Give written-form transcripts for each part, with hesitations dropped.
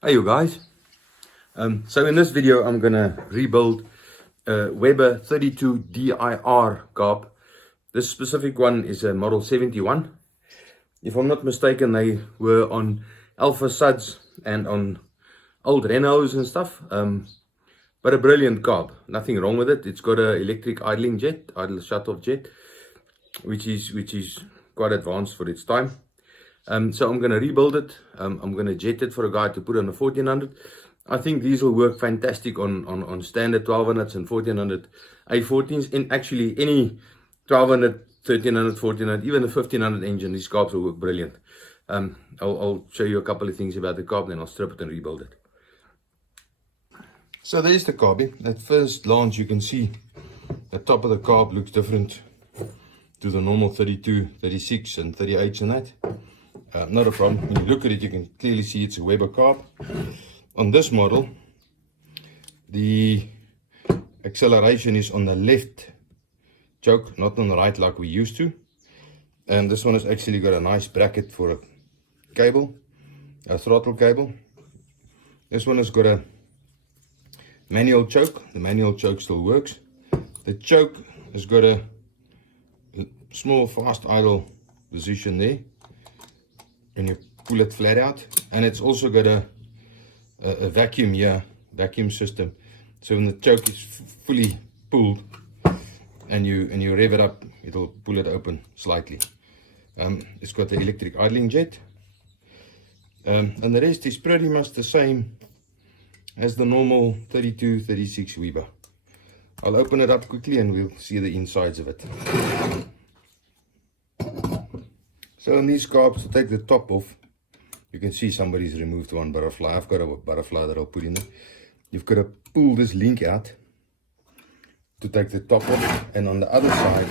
Hey you guys, so in this video I'm gonna rebuild a Weber 32 DIR carb. This specific one is a model 71. If I'm not mistaken, they were on Alpha Suds and on old Renaults and stuff, but a brilliant carb, nothing wrong with it. It's got an electric idling jet, idle shut-off jet, which is quite advanced for its time. So I'm going to rebuild it. I'm going to jet it for a guy to put on a 1400. I think these will work fantastic on standard 1200s and 1400 A14s. In actually any 1200, 1300, 1400, even a 1500 engine, these carbs will work brilliant. I'll show you a couple of things about the carb, then I'll strip it and rebuild it. So there's the carb. At first glance you can see the top of the carb looks different to the normal 32, 36 and 38 and that. Not a problem. When you look at it, you can clearly see it's a Weber carb. On this model, the acceleration is on the left choke, not on the right like we used to. And this one has actually got a nice bracket for a cable, a throttle cable. This one has got a manual choke. The manual choke still works. The choke has got a small fast idle position there. And you pull it flat out, and it's also got a vacuum here, vacuum system. So when the choke is fully pulled and you rev it up, it'll pull it open slightly. It's got the electric idling jet, and the rest is pretty much the same as the normal 32, 36 Weber. I'll open it up quickly and we'll see the insides of it. So in these carbs, to take the top off, you can see somebody's removed one butterfly. I've got a butterfly that I'll put in there. You've got to pull this link out to take the top off, and on the other side,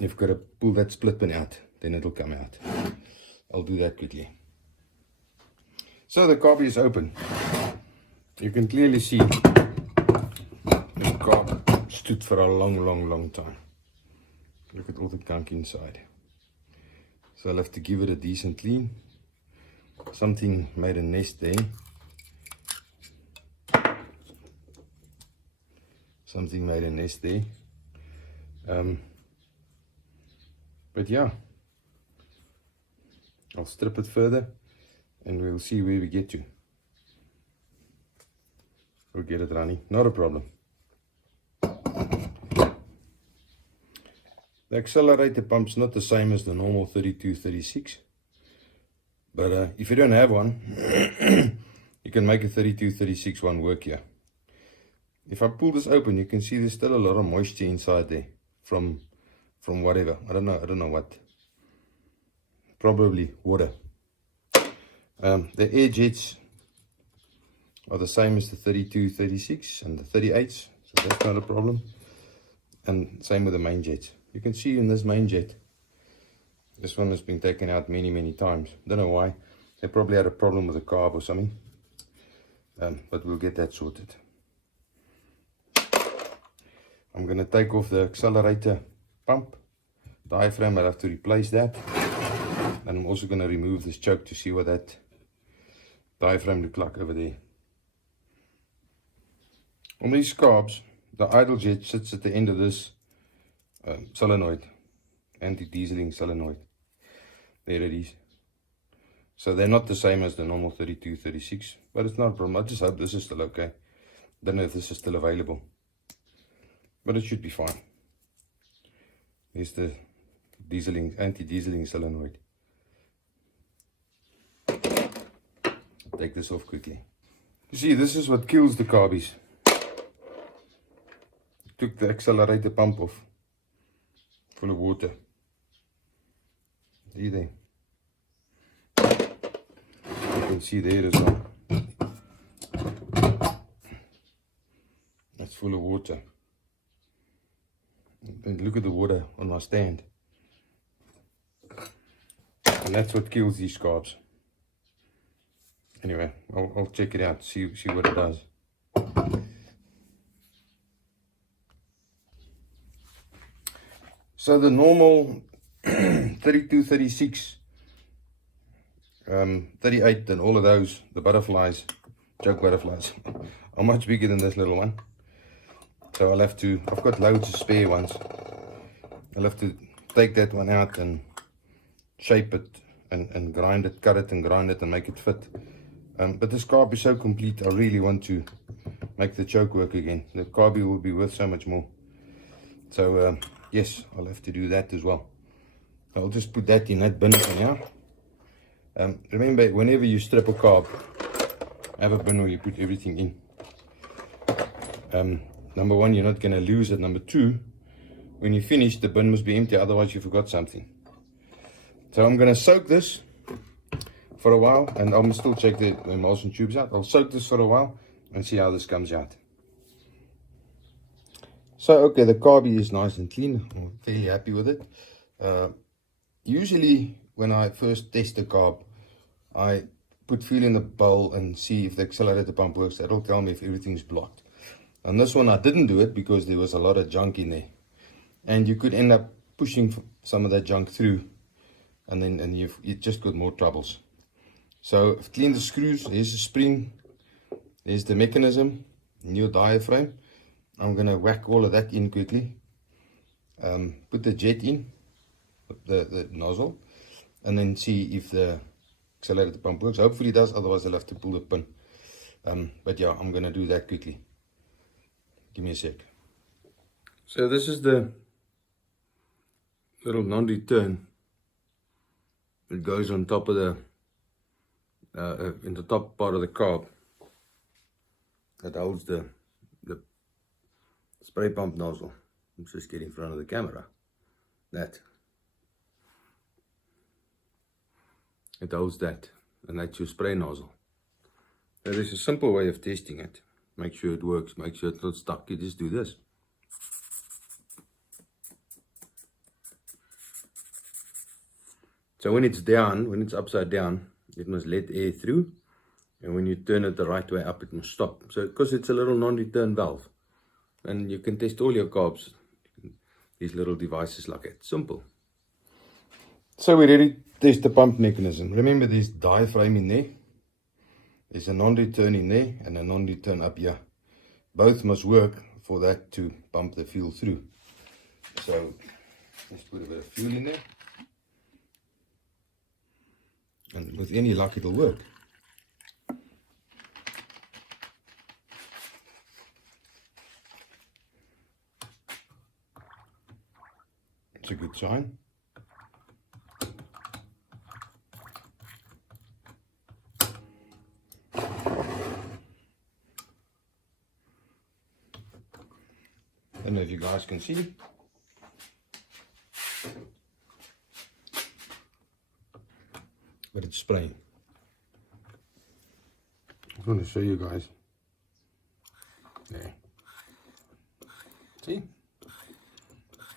you've got to pull that split pin out, then it'll come out. I'll do that quickly. So the carb is open. You can clearly see this carb stood for a long time. Look at all the gunk inside. So I'll have to give it a decent clean. Something made a nest there. Something made a nest there. But yeah, I'll strip it further and we'll see where we get to. We'll get it running, not a problem. The accelerator pump's not the same as the normal 32, 36. But if you don't have one, you can make a 32, 36 one work here. If I pull this open, you can see there's still a lot of moisture inside there from whatever. I don't know what. Probably water. The air jets are the same as the 32, 36 and the 38s, so that's not a problem. And same with the main jets. You can see in this main jet, this one has been taken out many times. Don't know why. They probably had a problem with the carb or something. But we'll get that sorted. I'm going to take off the accelerator pump. Diaphragm, I'll have to replace that. And I'm also going to remove this choke to see what that diaphragm looks like over there. On these carbs, the idle jet sits at the end of this solenoid, anti-dieseling solenoid. There it is. So they're not the same as the normal 32, 36, but it's not a problem. I just hope this is still okay. Don't know if this is still available, but it should be fine. Here's the dieseling, anti-dieseling solenoid. Take this off quickly. You see, this is what kills the carbies. Took the accelerator pump off, full of water. See there? You can see there as well. That's full of water. And look at the water on my stand. And that's what kills these carbs. Anyway, I'll check it out, see what it does. So the normal 32, 36 38 and all of those, the butterflies, choke butterflies, are much bigger than this little one. So I'll have to, I've got loads of spare ones. I'll have to take that one out and shape it and grind it, cut it and grind it and make it fit. But this carb is so complete, I really want to make the choke work again. The carby will be worth so much more. So yes, I'll have to do that as well. I'll just put that in that bin for now. Remember, whenever you strip a carb, have a bin where you put everything in. Number one, you're not going to lose it. Number two, when you finish, the bin must be empty, otherwise you forgot something. So I'm going to soak this for a while, and I'll still check the emulsion tubes out. I'll soak this for a while and see how this comes out. So okay, the carby is nice and clean. I'm fairly happy with it. Usually when I first test the carb, I put fuel in the bowl and see if the accelerator pump works. That'll tell me if everything's blocked. On this one I didn't do it because there was a lot of junk in there, and you could end up pushing some of that junk through, and then you just got more troubles. So I've cleaned the screws. There's the spring, there's the mechanism, new diaphragm. I'm going to whack all of that in quickly. Put the jet in, the nozzle, and then see if the accelerator pump works. Hopefully it does, otherwise I'll have to pull the pin. But yeah, I'm going to do that quickly. Give me a sec. So this is the little non-return. It goes on top of the, in the top part of the carb. That holds the spray pump nozzle. I'm just getting in front of the camera. That. It holds that, and that's your spray nozzle. So there's a simple way of testing it. Make sure it works, make sure it's not stuck. You just do this. So when it's down, when it's upside down, it must let air through. And when you turn it the right way up, it must stop. So because it's a little non-return valve. And you can test all your carbs, these little devices like that. Simple. So we're ready to test the pump mechanism. Remember, there's diaphragm in there. There's a non-return in there and a non-return up here. Both must work for that to pump the fuel through. So let's put a bit of fuel in there. And with any luck it'll work. It's a good sign. I don't know if you guys can see. But it's spraying. I'm going to show you guys. There. See?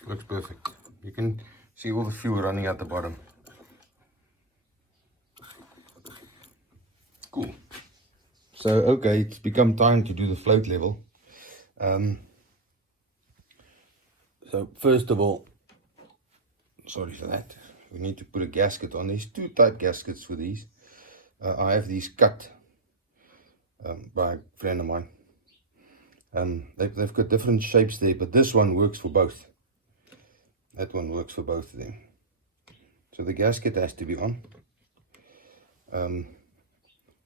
Looks perfect. You can see all the fuel running at the bottom. Cool. So okay, it's become time to do the float level. So first of all, sorry for that, we need to put a gasket on. There's two type gaskets for these. I have these cut by a friend of mine. They've got different shapes there, but this one works for both. That one works for both of them. So the gasket has to be on.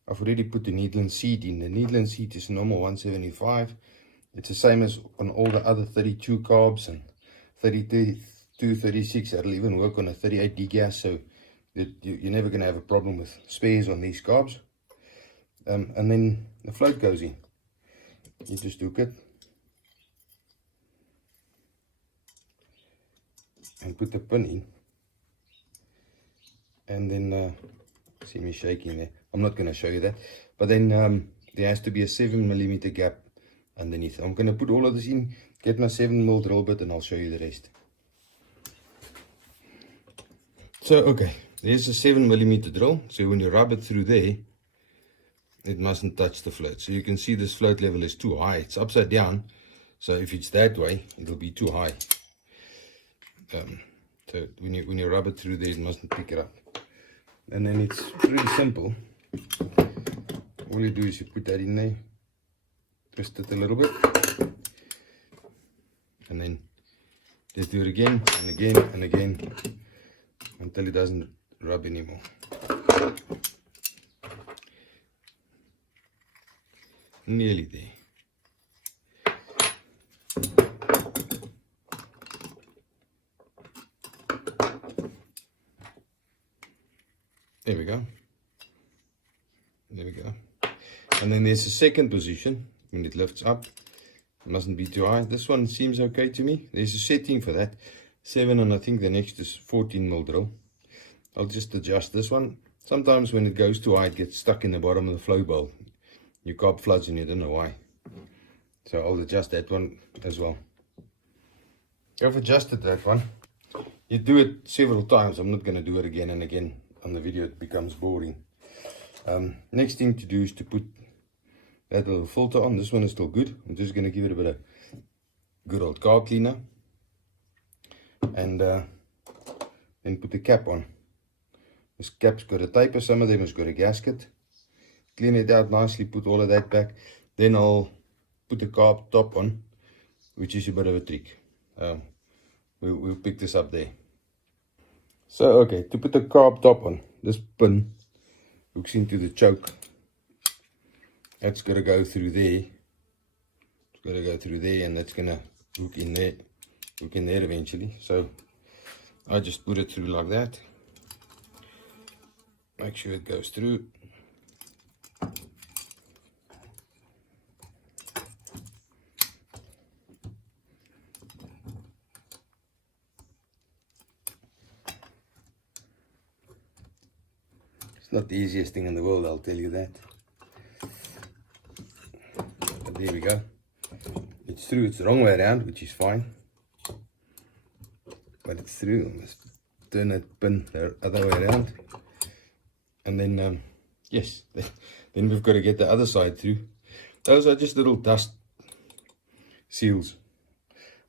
I've already put the needle and seat in. The needle and seat is normal 175. It's the same as on all the other 32 carbs and 32, 36. That'll even work on a 38 degas, so you're never going to have a problem with spares on these carbs. And then the float goes in. You just hook it and put the pin in, and then see me shaking there. I'm not going to show you that, but then there has to be a 7mm gap underneath. I'm going to put all of this in, get my 7mm drill bit, and I'll show you the rest. So okay, there's a 7mm drill. So when you rub it through there, it mustn't touch the float. So you can see this float level is too high. It's upside down, so if it's that way, it'll be too high. So when you rub it through there, it mustn't pick it up. And then it's pretty simple. All you do is you put that in there, twist it a little bit, and then just do it again and again and again until it doesn't rub anymore. Nearly there. There we go. There we go. And then there's a second position when it lifts up. It mustn't be too high. This one seems okay to me. There's a setting for that. 7, and I think the next is 14mm drill. I'll just adjust this one. Sometimes when it goes too high, it gets stuck in the bottom of the flow bowl. Your carb floods and you don't know why. So I'll adjust that one as well. I've adjusted that one. You do it several times. I'm not going to do it again and again on the video. It becomes boring. Next thing to do is to put that little filter on. This one is still good. I'm just going to give it a bit of good old carb cleaner. And then put the cap on. This cap's got a taper. Some of them has got a gasket. Clean it out nicely, put all of that back. Then I'll put the carb top on, which is a bit of a trick. We'll pick this up there. So, okay, to put the carb top on, this pin hooks into the choke. That's got to go through there. It's got to go through there, and that's going to hook in there eventually. So, I just put it through like that. Make sure it goes through. It's not the easiest thing in the world, I'll tell you that. But there we go. It's through. It's the wrong way around, which is fine. But it's through. Let's turn that pin the other way around. And then, yes, then we've got to get the other side through. Those are just little dust seals.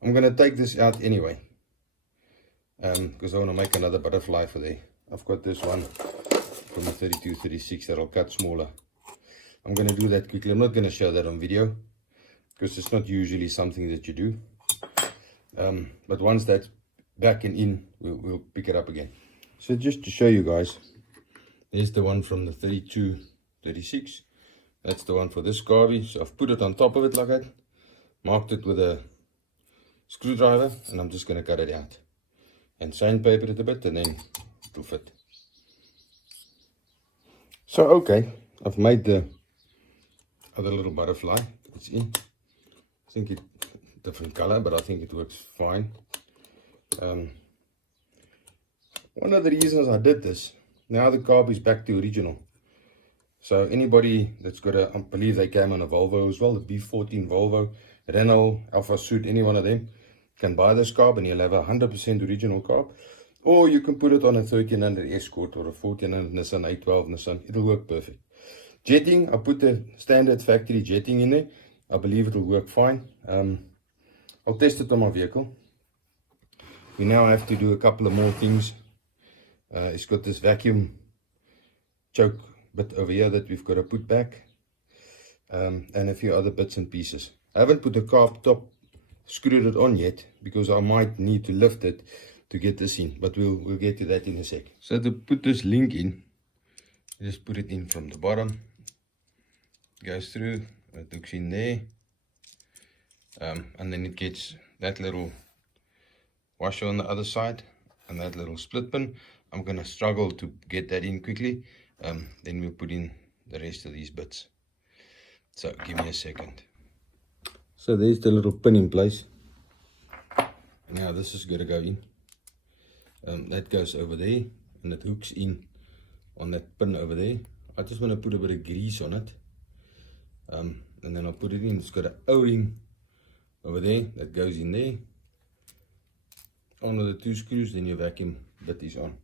I'm going to take this out anyway. Because I want to make another butterfly for there. I've got this one from the 32-36 that I'll cut smaller. I'm going to do that quickly. I'm not going to show that on video, because it's not usually something that you do. But once that's back and in, we'll pick it up again. So just to show you guys, there's the one from the 32-36. That's the one for this carby. So I've put it on top of it like that, marked it with a screwdriver, and I'm just going to cut it out and sandpaper it a bit, and then it'll fit. So okay, I've made the other little butterfly. It's in. I think it's different color, but I think it works fine. One of the reasons I did this, now the carb is back to original. So anybody that's got a, I believe they came on a Volvo as well, the B14 Volvo, Renault, Alfa Suit, any one of them can buy this carb, and you'll have a 100% original carb. Or you can put it on a 1300 Escort or a 1400 Nissan, 812 Nissan. It'll work perfect. Jetting, I put the standard factory jetting in there. I believe it'll work fine. I'll test it on my vehicle. We now have to do a couple of more things. It's got this vacuum choke bit over here that we've got to put back. And a few other bits and pieces. I haven't put the carb top, screwed it on yet, because I might need to lift it to get this in, but we'll get to that in a sec. So to put this link in, just put it in from the bottom, goes through, it hooks in there, and then it gets that little washer on the other side and that little split pin. I'm going to struggle to get that in quickly, then we'll put in the rest of these bits. So give me a second. So there's the little pin in place. Now this is going to go in. That goes over there, and it hooks in on that pin over there. I just want to put a bit of grease on it, and then I'll put it in. It's got an O-ring over there that goes in there. On with the 2 screws, then your vacuum bit is on.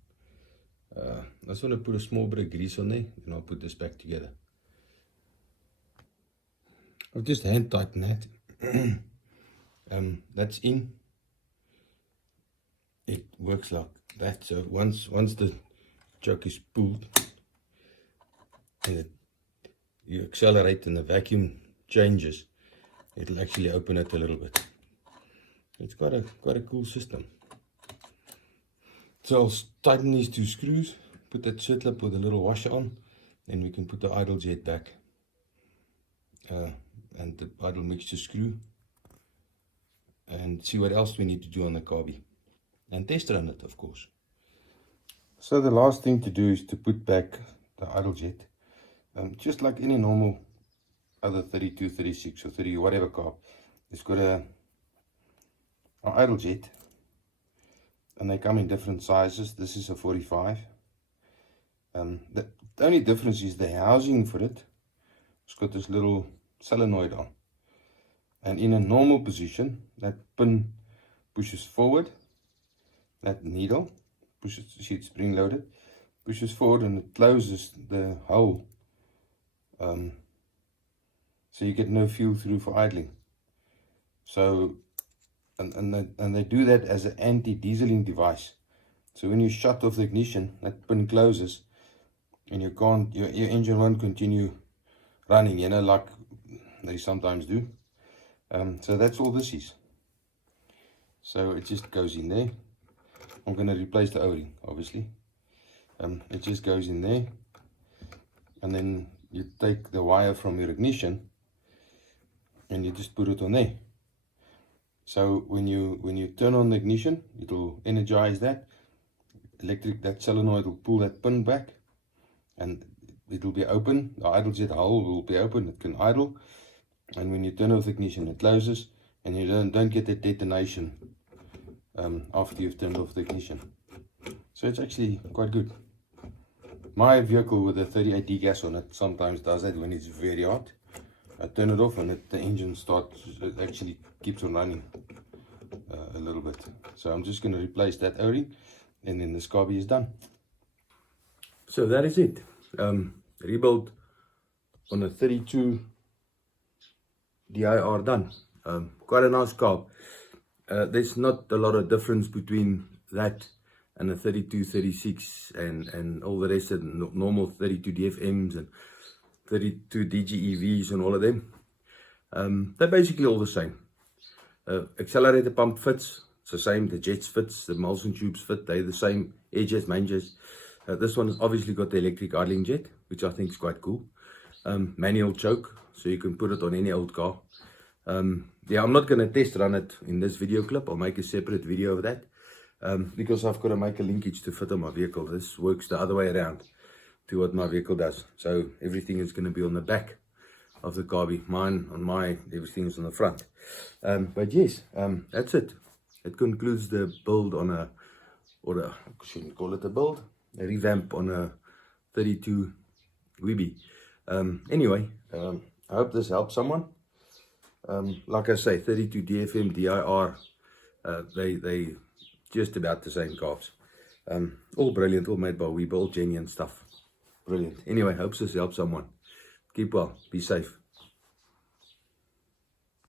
I just want to put a small bit of grease on there, and I'll put this back together. I'll just hand tighten that. That's in. It works like that. So once the choke is pulled, and you accelerate and the vacuum changes, it'll actually open it a little bit. It's quite a cool system. So I'll tighten these two screws, put that circlip with a little washer on, and we can put the idle jet back and the idle mixture screw, and see what else we need to do on the carby, and test run it, of course. So the last thing to do is to put back the idle jet, just like any normal other 32, 36 or 30 whatever carb. It's got an idle jet, and they come in different sizes. This is a 45. The only difference is the housing for it. It's got this little solenoid on, and in a normal position that pin pushes forward, that needle pushes, see it's spring loaded, pushes forward and it closes the hole, so you get no fuel through for idling. So and they do that as an anti-dieseling device. So when you shut off the ignition, that pin closes and you can't, your engine won't continue running, you know, like they sometimes do. So that's all this is. So it just goes in there. I'm going to replace the O-ring, obviously. It just goes in there, and then you take the wire from your ignition and you just put it on there. So when you turn on the ignition, it will energize that that solenoid will pull that pin back, and it will be open. The idle jet hole will be open, it can idle, and when you turn off the ignition, it closes, and you don't get that detonation after you've turned off the ignition. So it's actually quite good. My vehicle with a 38D gas on it sometimes does that when it's very hot. I turn it off and the engine starts, it actually keeps on running a little bit. So I'm just going to replace that O-ring, and then this carby is done. So that is it. Rebuild on a 32 DIR done. Quite a nice carb. There's not a lot of difference between that and a 32, 36 and all the rest of the normal 32 DFMs and 32 DGEVs and all of them. They're basically all the same. Accelerator pump fits, it's the same. The jets fits, the emulsion tubes fit, they're the same. Air jets, main jets. This one has obviously got the electric idling jet, which I think is quite cool. Manual choke, so you can put it on any old car. Yeah, I'm not going to test run it in this video clip. I'll make a separate video of that, because I've got to make a linkage to fit on my vehicle. This works the other way around to what my vehicle does. So everything is going to be on the back of the carby. Mine, on my, everything is on the front. But yes, that's it. It concludes the build on a, or I shouldn't call it a build, a revamp on a 32 Weeby. Anyway, I hope this helps someone. Like I say, 32 DFM, DIR, they just about the same carbs. All brilliant, all made by Weeby, all genuine stuff. Brilliant. Anyway, hope this helps someone. Keep well, be safe.